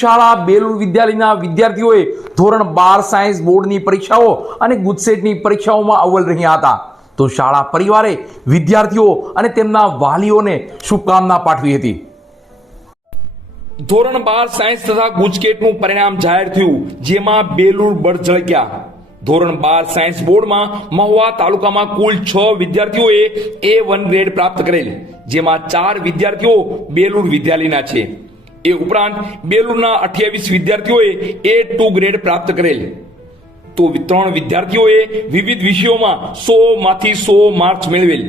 શાળા બેલુર વિદ્યાલયના વિદ્યાર્થીઓએ ધોરણ 12 સાયન્સ બોર્ડની પરીક્ષાઓ અને ગુજસેટની પરીક્ષાઓમાં અવ્વલ રહ્યા હતા. તો શાળા પરિવારે વિદ્યાર્થીઓ અને તેમના વાલીઓને શુભકામના પાઠવી હતી. ધોરણ 12 સાયન્સ તથા ગુજકેટનું પરિણામ જાહેર થયું, જેમાં બેલુર બળ ઝળક્યા. ધોરણ 12 સાયન્સ બોર્ડમાં મહુવા તાલુકામાં કુલ 6 વિદ્યાર્થીઓએ A1 ગ્રેડ પ્રાપ્ત કરેલ, જેમાં 4 વિદ્યાર્થીઓ બેલુર વિદ્યાલયના છે. એ ઉપરાંત બેલુરના 28 વિદ્યાર્થીઓએ A2 ગ્રેડ પ્રાપ્ત કરેલ. તો 3 વિદ્યાર્થીઓએ વિવિધ વિષયોમાં 100 માંથી 100 માર્ક્સ મેળવેલ.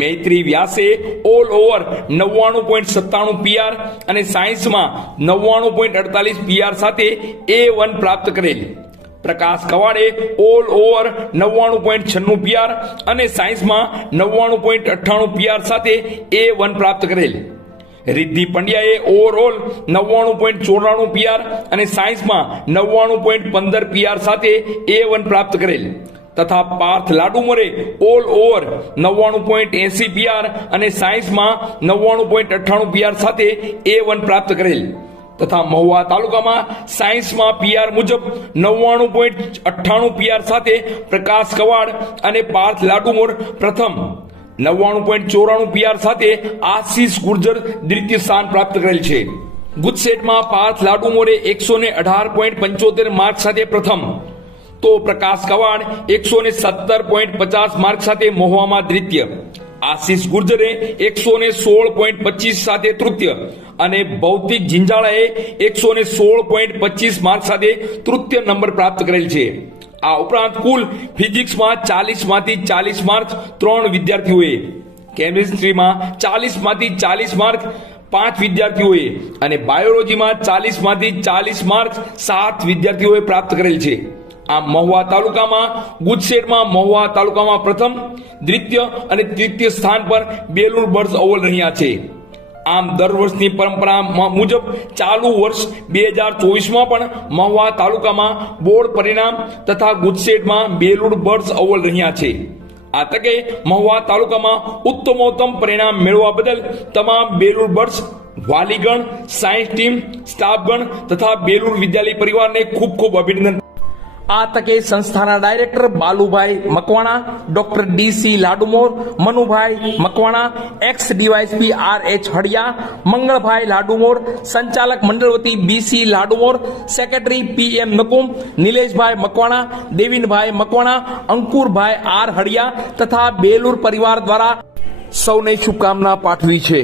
મૈત્રી વ્યાસે ઓલ ઓવર 99.97 PR અને સાયન્સમાં 99.48 PR સાથે A1 પ્રાપ્ત કરેલ. પ્રકાશ કવાડે ઓલ ઓવર 99.96 PR અને સાયન્સમાં 99.98 PR સાથે A1 પ્રાપ્ત કરેલ. રિદ્ધિ પંડ્યાએ ઓવરઓલ 99.94 PR અને સાયન્સમાં 99.15 PR સાથે A1 પ્રાપ્ત કરેલ. તથા પાર્થ લાડુમોરે ઓલ ઓવર 99.80 PR અને સાયન્સમાં 99.98 PR સાથે A1 પ્રાપ્ત કરેલ. તથા મહુવા તાલુકામાં સાયન્સમાં PR મુજબ 99.98 PR સાથે પ્રકાશ કવાડ અને પાર્થ લાડુમોર પ્રથમ, 99.94 PR સાથે આશીષ ગુર્જર દ્વિતીય સ્થાન પ્રાપ્ત કરેલ છે. ગુજસેટમાં પાર્થ લાડુમોરે 118.75 માર્ક સાથે પ્રથમ, તો પ્રકાશ કવાડ 117.50 માર્ક સાથે મહુવામાં દ્વિતીય, આશીષ ગુર્જરે 116.25 સાથે તૃતીય અને ભૌતિક ઝીંઝાળાએ 116.25 માર્ક સાથે તૃતીય નંબર પ્રાપ્ત કરેલ છે. આ ઉપરાંત કુલ ફિઝિક્સમાં 40 માંથી 40 માર્ક 3 વિદ્યાર્થીઓએ, કેમિસ્ટ્રીમાં 40 માંથી 40 માર્ક 5 વિદ્યાર્થીઓએ અને બાયોલોજીમાં 40 માંથી 40 માર્ક 7 વિદ્યાર્થીઓએ પ્રાપ્ત કરેલ છે. આમ મહુવા તાલુકામાં ગુજસેટમાં મહુવા તાલુકામાં પ્રથમ, દ્વિતીય અને તૃતીય સ્થાન પર બેલુર બર્ડ્સ અવ્વલ રહ્યા છે. આમ દર વર્ષની પરંપરા મુજબ ચાલુ વર્ષ 2024માં પણ મહુવા તાલુકામાં બોર્ડ પરિણામ તથા ગુજસેટમાં બેલુર બર્ડ્સ અવ્વલ રહ્યા છે. આ તકે મહુવા તાલુકામાં ઉત્તમોત્તમ પરિણામ મેળવવા બદલ તમામ બેલુર બર્ડ્સ, વાલીગણ, સાયન્સ ટીમ, સ્ટાફગણ તથા બેલુર વિદ્યાલય પરિવારને ખૂબ ખૂબ અભિનંદન. આ તકે સંસ્થાના director Balubhai Makwana, doctor DC Ladumor, Manubhai Makwana, ex DySP RH Hadiya, Mangalbhai Ladumor, સંચાલક મંડળ વતી BC Ladumor, secretary PM Nakum, Nileshbhai Makwana, Devinbhai Makwana, Ankurbhai R Hadiya તથા બેલુર પરિવાર દ્વારા સૌને શુભકામના પાઠવી છે.